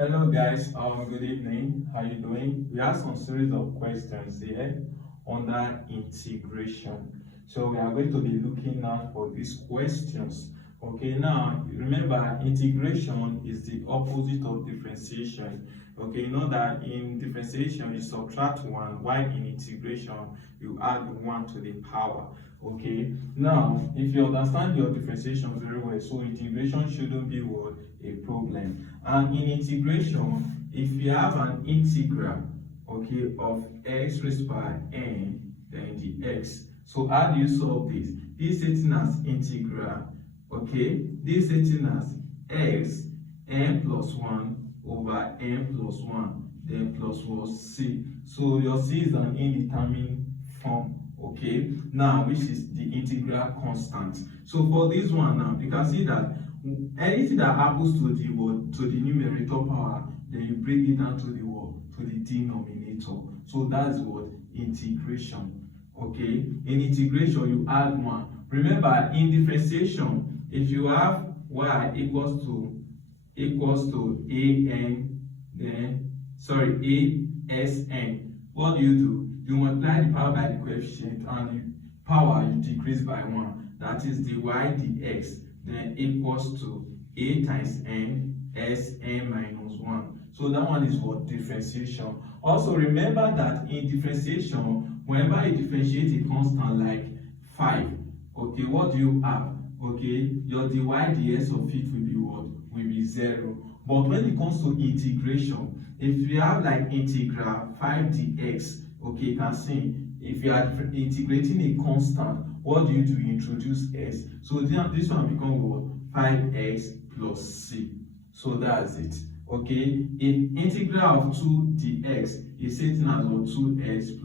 Hello guys, good evening. How you doing? We have some series of questions here under integration. So we are going to be looking out for these questions. Okay, now remember integration is the opposite of differentiation. Okay, you know that in differentiation you subtract one, while in integration you add one to the power. Okay, now if you understand your differentiation very well, so integration shouldn't be what a problem. And in integration, if you have an integral, okay, of x raised by n, then the x. So how do you solve this? This is written as integral, okay? This is written as x n plus 1 over n plus 1, then plus what c. So your c is an indeterminate form, okay? Now, which is the integral constant. So for this one now, you can see that anything that happens to the numerator power, then you bring it down to the what? To the denominator. So that's what integration. Okay, in integration you add 1. Remember, in differentiation, if you have y equals to an, then asn, what do? You multiply the power by the coefficient, and the power you decrease by 1. That is the y dx, then equals to a times n Sn minus 1. So that one is what? Differentiation. Also remember that in differentiation, whenever you differentiate a constant like 5, okay, what do you have? Okay, your dy dx of it will be what? Will be 0. But when it comes to integration, if you have like integral 5 dx, okay, you can see if you are integrating a constant, what do? You introduce s. So this one becomes what? 5x plus c. So that's it. Okay, if integral of 2 dx is written as what? 2x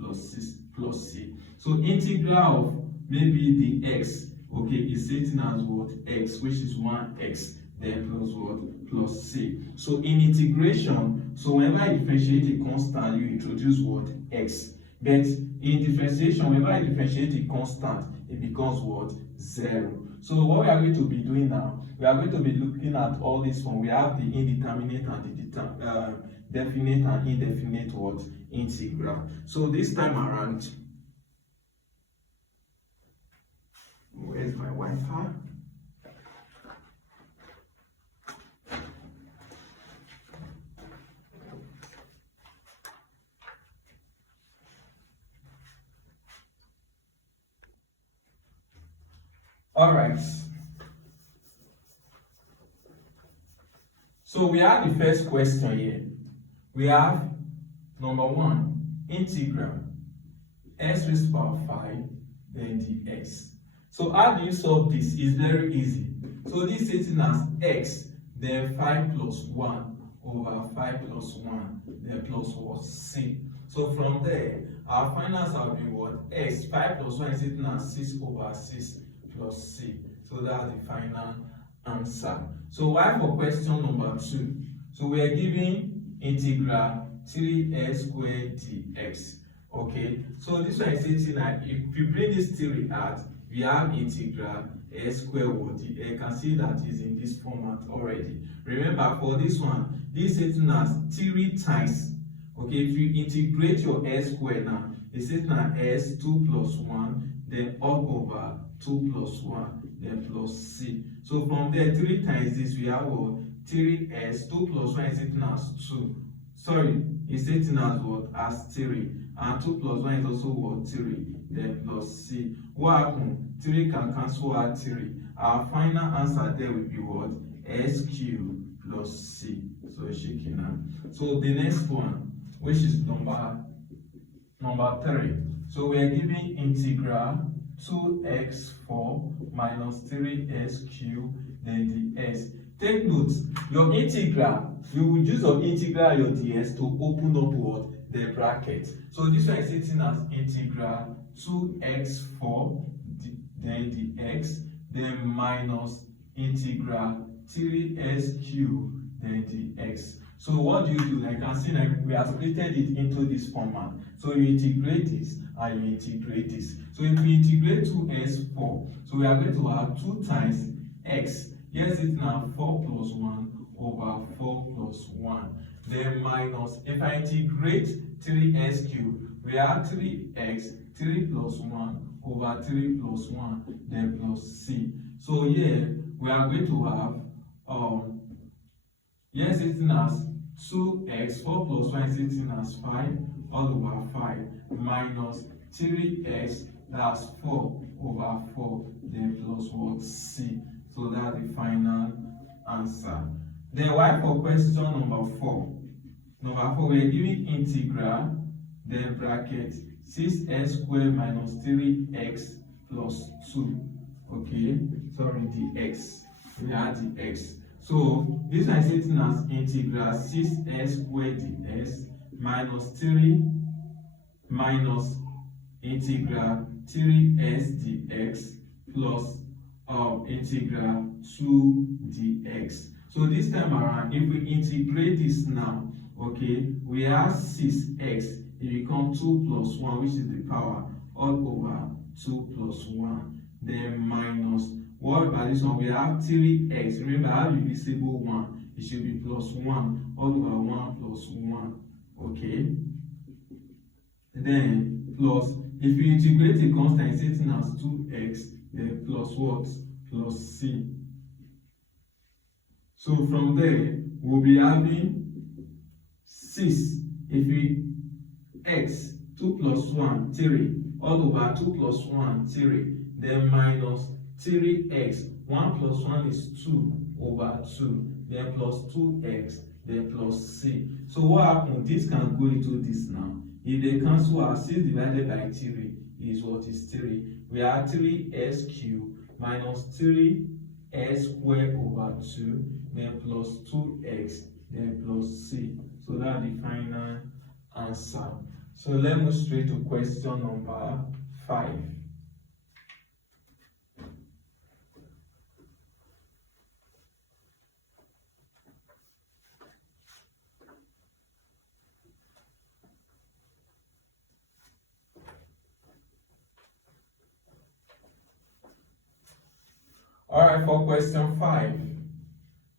plus c. So integral of maybe the x, okay, is written as what? X, which is 1x, then plus what? Plus c. So in integration, so whenever you differentiate a constant, you introduce what? X. But in differentiation, whenever you differentiate a constant, it becomes what? 0. So what we are going to be doing now, we are going to be looking at all this one. We have the indeterminate and the definite and indefinite what? Integral. So this time around, where's my Wi-Fi? All right. So we have the first question here. We have number 1, integral x raised to the power 5, then dx. So how do you solve this? It's very easy. So this is written as x, then 5 plus 1 over 5 plus 1, then plus what? C. So from there, our final answer will be what? X. 5 plus 1 is written as 6 over 6 plus c. So that's the final answer. So why for question number 2? So we are given integral 3x squared dx. Okay, so this one is saying that if you bring this theory out, we have integral x squared over dx. You can see that is in this format already. Remember, for this one, this is written as 3 times. Okay, if you integrate your x squared now, it's written as s 2 plus 1, then up over 2 plus 1, then plus c. So from there, 3 times this, we have what? 3s. 2 plus 1 is written as 2. Sorry, it's written as what? As 3. And 2 plus 1 is also what? 3. Then plus c. What happened? 3 can cancel out 3. Our final answer there will be what? S cubed plus c. So shaking now. So the next one, which is number 3. So we are giving integral 2x4 minus 3x cubed, then dx. Take note, your integral, you will use your integral, your ds to open up what? The bracket. So this one is written as integral 2x4, then dx, then minus integral 3x cubed, then dx. So what do? Like I can see, like we have splitted it into this format. So you integrate this and you integrate this. So if we integrate 2x4, so we are going to have 2 times x. Yes, it's now 4 plus 1 over 4 plus 1. Then minus, if I integrate 3x cubed, we have 3x, 3 plus 1 over 3 plus 1, then plus c. So here, we are going to have, here is sitting as 2x, 4 plus 1 is sitting as 5, all over 5, minus 3x, that's 4 over 4, then plus what? C. So that's the final answer. Then why for question number 4? Number 4, we're giving integral, then bracket 6x squared minus 3x plus 2. Okay, sorry, the x. We add the x. So this one is sitting as integral 6x squared dx minus 3 minus integral 3x dx plus integral 2 dx. So this time around, if we integrate this now, okay, we have 6x, it becomes 2 plus 1, which is the power, all over 2 plus 1. Then minus, what about this one? We have 3x. Remember, I have divisible 1. It should be plus 1, all over 1 plus 1. Okay? Then plus, if you integrate a constant, it's sitting as 2x, then plus what? Plus c. So from there, we'll be having 6. If we x, 2 plus 1, 3, all over 2 plus 1, 3, then minus 3x, 1 plus 1 is 2 over 2, then plus 2x, then plus c. So what happens? This can go into this now. If they cancel out, 6 divided by 3 is what is 3. We have 3x cubed minus 3x squared over 2, then plus 2x, then plus c. So that's the final answer. So let's move straight to question number 5. Alright, for question 5,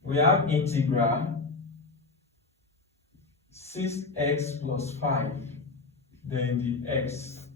we have integral 6x plus 5, then the x.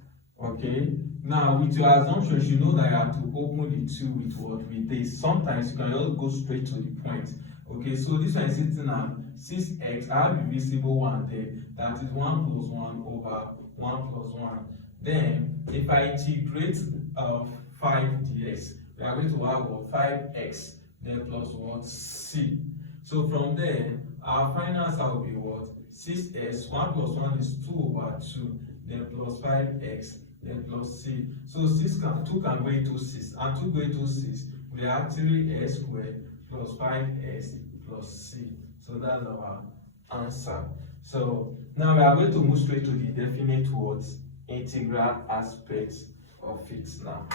Okay, now with your assumptions, you know that you have to open the 2 with what? With this. Sometimes you can just go straight to the point. Okay, so this one is sitting at 6x. I have a visible 1 there. That is 1 plus 1 over 1 plus 1. Then, if I integrate 5 dx, we are going to have what? 5x, then plus what? C. So from there, our final answer will be what? 6x, 1 plus 1 is 2 over 2, then plus 5x, then plus c. So 2 can go into 6, and 2 go into 6. We have 3x squared plus 5x plus c. So that's our answer. So now we are going to move straight to the definite words, integral aspects of it now.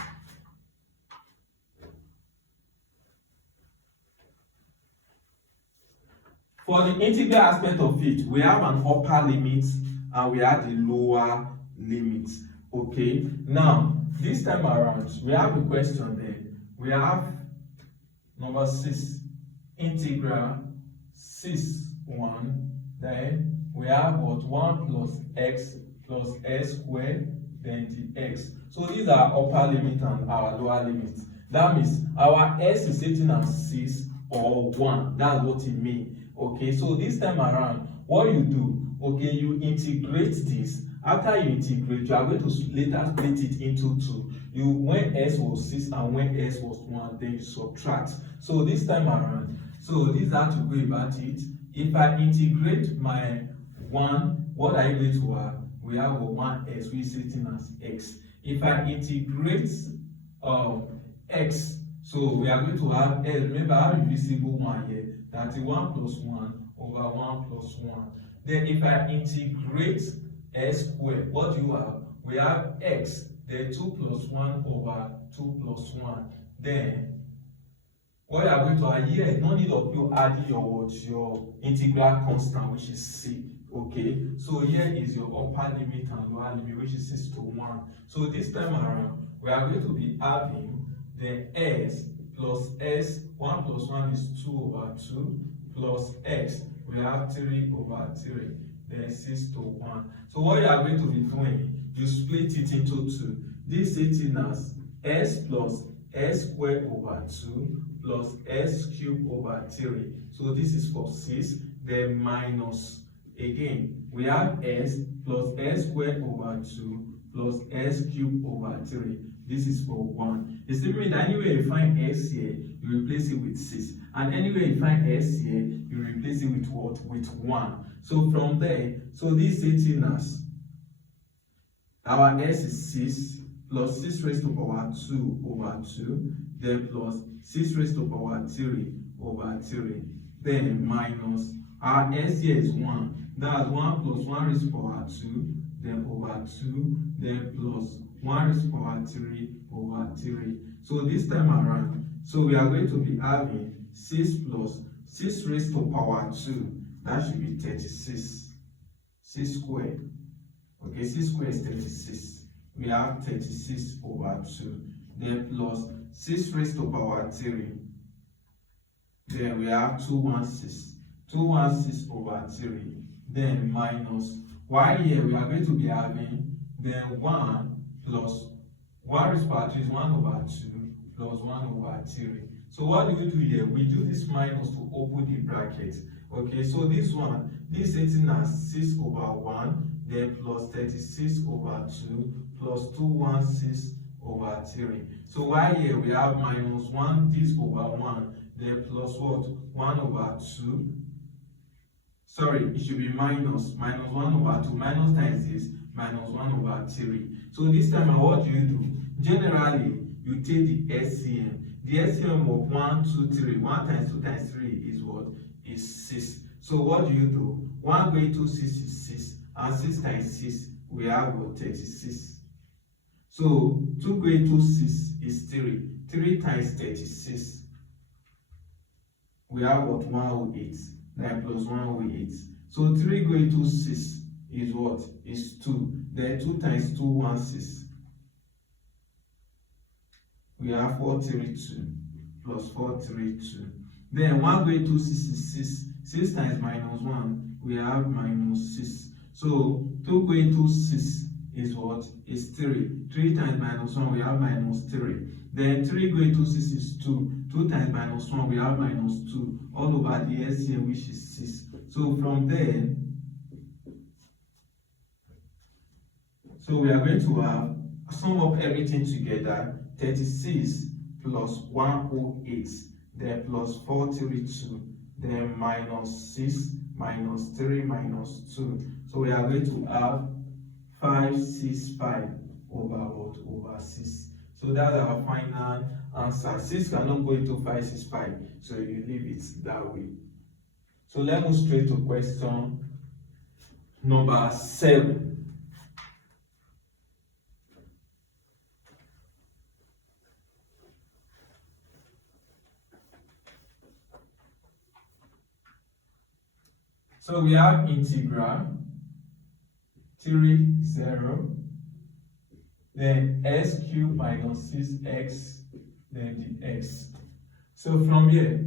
For the integral aspect of it, we have an upper limit and we have the lower limit. Okay, now this time around, we have a question there. We have number 6, integral 6, 1. Then we have what? 1 plus x squared, then the x. So these are upper limit and our lower limit. That means our s is sitting at 6 or 1. That's what it means. Okay, so this time around, what you do, okay, you integrate this. After you integrate, you are going to later split it into 2. When s was 6 and when s was 1, then you subtract. So this time around, so this is how to go about it. If I integrate my 1, what are you going to have? We have a 1s, which is sitting as x. If I integrate x, so we are going to have s. Remember, I have a visible 1 here. That's 1 plus 1 over 1 plus 1. Then if I integrate s squared, what do you have? We have x, then 2 plus 1 over 2 plus 1. Then what you are going to have here, no need of you adding your integral constant, which is c. Okay, so here is your upper limit and lower limit, which is 6 to 1. So this time around, we are going to be having the s plus s, 1 plus 1 is 2 over 2, plus x, we have 3 over 3, then 6 to 1. So what you are going to be doing, you split it into 2. This is written as s plus s squared over 2 plus s cubed over 3. So this is for 6, then minus, again, we have s plus s squared over 2 plus s cubed over 3. This is for 1. It simply means that anywhere you find s here, you replace it with 6. And anywhere you find s here, you replace it with what? With 1. So from there, so this is written as our s is 6 plus 6 raised to power 2 over 2, then plus 6 raised to power 3 over 3, then minus our s here is 1. That's 1 plus 1 raised to power 2, then over 2, then plus 1 raised to power 3 over 3. So this time around, so we are going to be having 6 plus 6 raised to power 2. That should be 36. 6 squared. Okay, 6 squared is 36. We have 36 over 2. Then plus 6 raised to power 3. Then we have 216. 216 over 3. Then minus. While here we are going to be having then 1 plus 1 raised to power 3 is 1 over 2 plus 1 over 3. So what do we do here? We do this minus to open the bracket. Okay, so this one, this is written as 6 over 1, then plus 36 over 2 plus 216 over 3. So while here we have minus 1, this over 1, then plus what? 1 over 2. Sorry, it should be minus 1 over 2, minus times this, minus 1 over 3. So this time, what do you do? Generally, you take the LCM. The LCM of 1, 2, 3, 1 times 2 times 3 is what? Is 6. So what do you do? 1 going to 6 is 6, and 6 times 6, we have what? 36. So 2 going to 6 is 3. 3 times 36, we have what? 108. 9 plus 108. So 3 going to 6 is what? Is 2. Then 2 times 2, 16. We have 432 plus 432. Then 1 going to 6 is 6. 6 times minus 1, we have minus 6. So 2 going to 6 is what? Is 3. 3 times minus 1, we have minus 3. Then 3 going to 6 is 2. 2 times minus 1, we have minus 2. All over the LCM, which is 6. So from there, so we are going to have sum of everything together, 36 plus 108, then plus 432, then minus 6, minus 3, minus 2. So we are going to have 565 over what? Over 6. So that's our final answer. 6 cannot go into 565, so you leave it that way. So let's move straight to question number 7. So we have integral 3, 0, then s cubed minus 6x, then the x. So from here,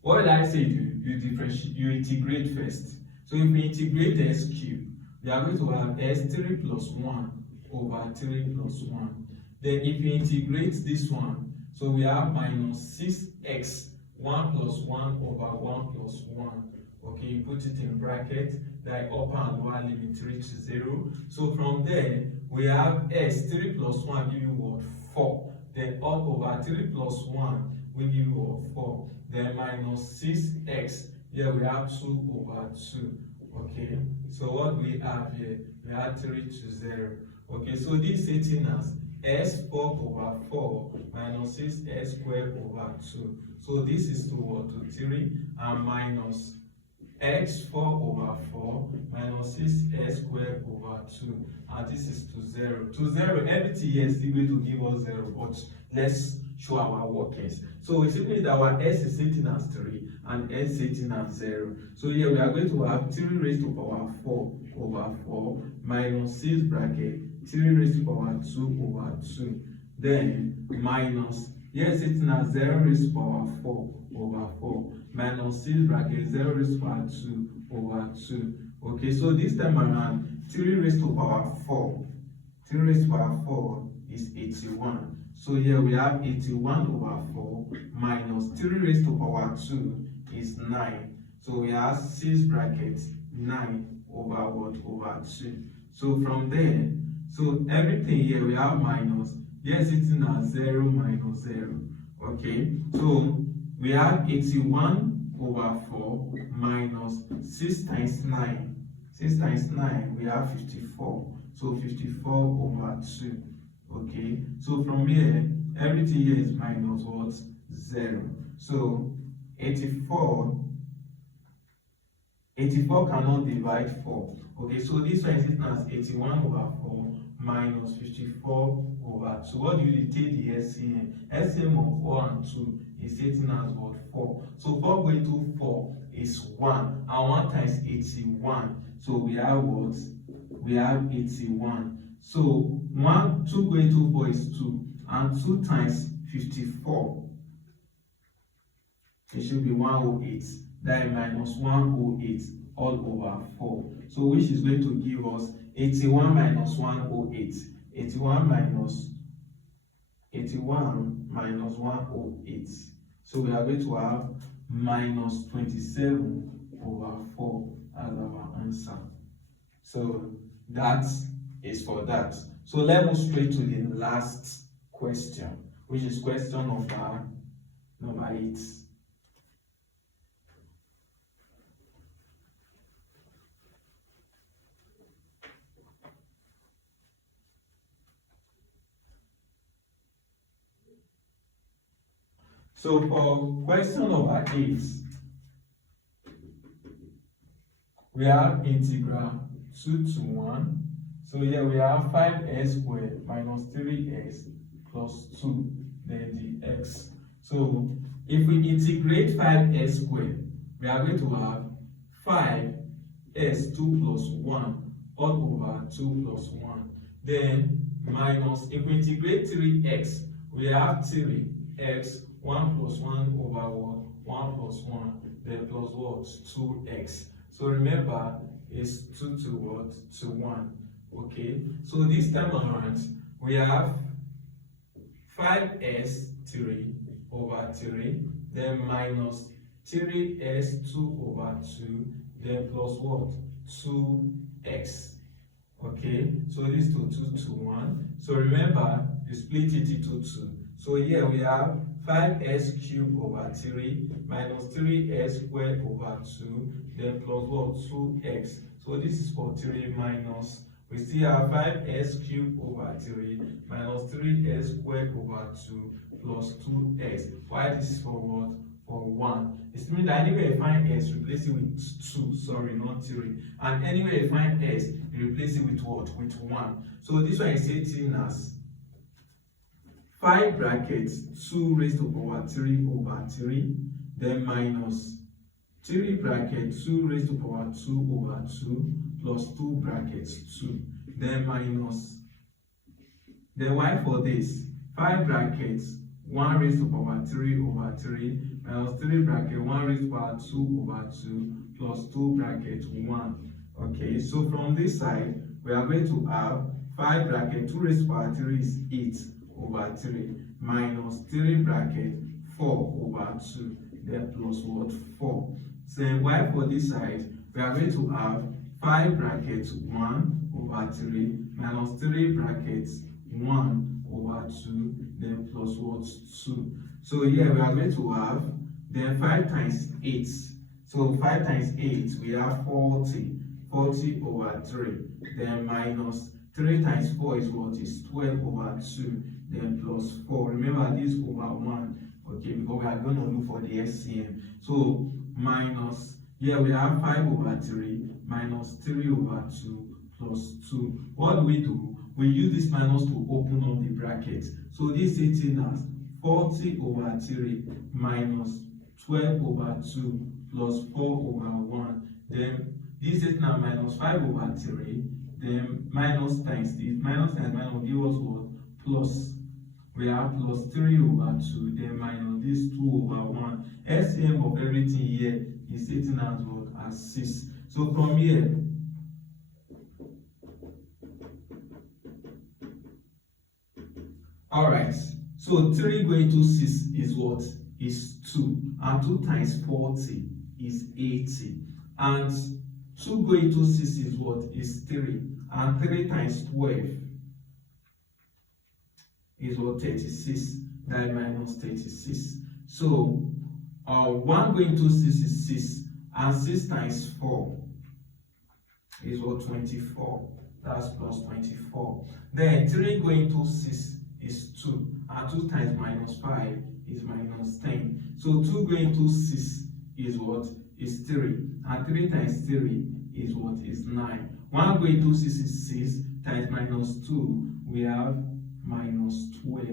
what did I say you differentiate, you integrate first. So if we integrate s cubed, we are going to have s3 plus 1 over 3 plus 1. Then if we integrate this one, so we have minus 6x, 1 plus 1 over 1 plus 1. Okay, you put it in bracket, like upper and lower limit 3 to 0. So from there, we have s, 3 plus 1 give you what? 4. Then up over 3 plus 1 will give you what? 4. Then minus 6x, here we have 2 over 2. Okay, so what do we have here? We have 3 to 0. Okay, so this is written as s4 over 4 minus 6s squared over 2. So this is to what? To 3, and minus x4 over 4 minus 6s squared over 2, and this is to 0. To 0, everything here is still going to give us 0, but let's show our workings. So it simply that our s is written as 3 and s is written as 0. So here we are going to have 3 raised to power 4 over 4 minus 6 bracket 3 raised to power 2 over 2. Then minus Here is sitting at 0 raised to power 4 over 4 minus 6 bracket 0 raised to power 2 over 2. Okay, so this time around 3 raised to power 4. 3 raised to power 4 is 81. So here we have 81 over 4 minus 3 raised to power 2 is 9. So we have 6 brackets 9 over what? Over 2. So from there, so everything here we have minus. Here sitting at 0 minus 0. Okay, so we have 81 over 4 minus 6 times 9. 6 times 9, we have 54. So 54 over 2. Okay, so from here, everything here is minus what? 0. So 84 cannot divide 4. Okay, so this one is written as 81 over 4 minus 54 over 2. What do you take the LCM? LCM of 4 and 2 is written as what? 4. So 4 going to 4 is 1. And 1 times 81. So we have what? We have 81. So 2 going to 4 is 2. And 2 times 54. It should be 108. That is minus 108 all over 4. So which is going to give us 81 minus 108. 81 minus 108. So we are going to have minus 27 over 4 as our answer. So that is for that. So let's move straight to the last question, which is question number 8. So for question number 8, we have integral 2 to 1. So here we have 5x squared minus 3x plus 2, then the x. So if we integrate 5x squared, we are going to have 5x 2 plus 1 all over 2 plus 1. Then minus, if we integrate 3x, we have 3x 1 plus 1 over 1 plus 1, then plus what? 2x. So remember, it's 2 to what? To 1. Okay, so this time around, we have 5s 3 over 3, then minus 3s 2 over 2, then plus what? 2x. Okay, so this to 2 to 1. So remember, you split it into 2. So here we have 5s cubed over 3 minus 3s squared over 2, then plus what? 2x. So this is for 3 minus, we still have 5s cubed over 3 minus 3s squared over 2 plus 2x. Why this is for what? For 1. It means that anywhere you find s, replace it with 2, sorry, not 3. And anywhere you find s, you replace it with what? With 1. So this one is stating as 5 brackets 2 raised to power 3 over 3, then minus 3 brackets 2 raised to power 2 over 2 plus 2 brackets 2, then minus, then y for this, 5 brackets 1 raised to power 3 over 3 minus 3 bracket 1 raised to power 2 over 2 plus 2 bracket 1. Okay, so from this side, we are going to have 5 bracket 2 raised to power 3 is 8 over 3 minus 3 bracket 4 over 2, then plus what? 4. So y for this side, we are going to have 5 brackets 1 over 3 minus 3 brackets 1 over 2, then plus what? 2. So here we are going to have, then 5 times 8. So 5 times 8, we have 40 over 3, then minus 3 times 4 is what? Is 12 over 2, then plus 4. Remember this over 1, okay, because we are going to look for the SCM. So minus, here we have 5 over 3 minus 3 over 2 plus 2. What do? We use this minus to open up the bracket. So this is written as 40 over 3 minus 12 over 2 plus 4 over 1. Then this is now minus 5 over 3. Then minus times this. Minus times minus will give us what? Plus. we have plus 3 over 2, then minus this 2 over 1. LCM of everything here is sitting as what? As 6. So from here, alright, so 3 going to 6 is what? Is 2. And 2 times 40 is 80. And 2 going to 6 is what? Is 3. And 3 times 12 is what? 36. That minus 36. So 1 going to 6 is 6. And 6 times 4 is what? 24. That's plus 24. Then 3 going to 6 is 2. And 2 times minus 5 is minus 10. So 2 going to 6 is what? Is 3. And 3 times 3 is what? Is 9. 1 going to 6 is 6 times minus 2. We have minus 12.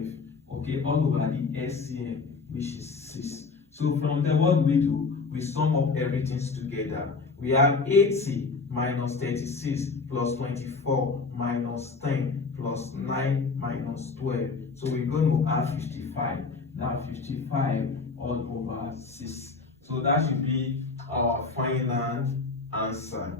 Okay, all over the LCM, which is 6. So from there, what do? We sum up everything together. We have 80 minus 36 plus 24 minus 10 plus 9 minus 12. So we're going to have 55. Now 55 all over 6. So that should be our final answer.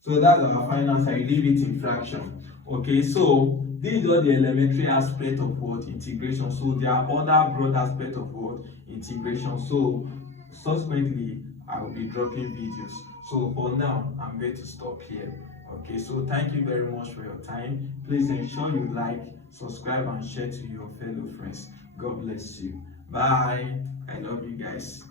So that's our final answer. You leave it in fraction. Okay, so these are the elementary aspect of what? Integration. So there are other broad aspects of what? Integration. So subsequently, I will be dropping videos. So for now, I'm going to stop here. Okay, so thank you very much for your time. Please ensure you like, subscribe, and share to your fellow friends. God bless you. Bye. I love you guys.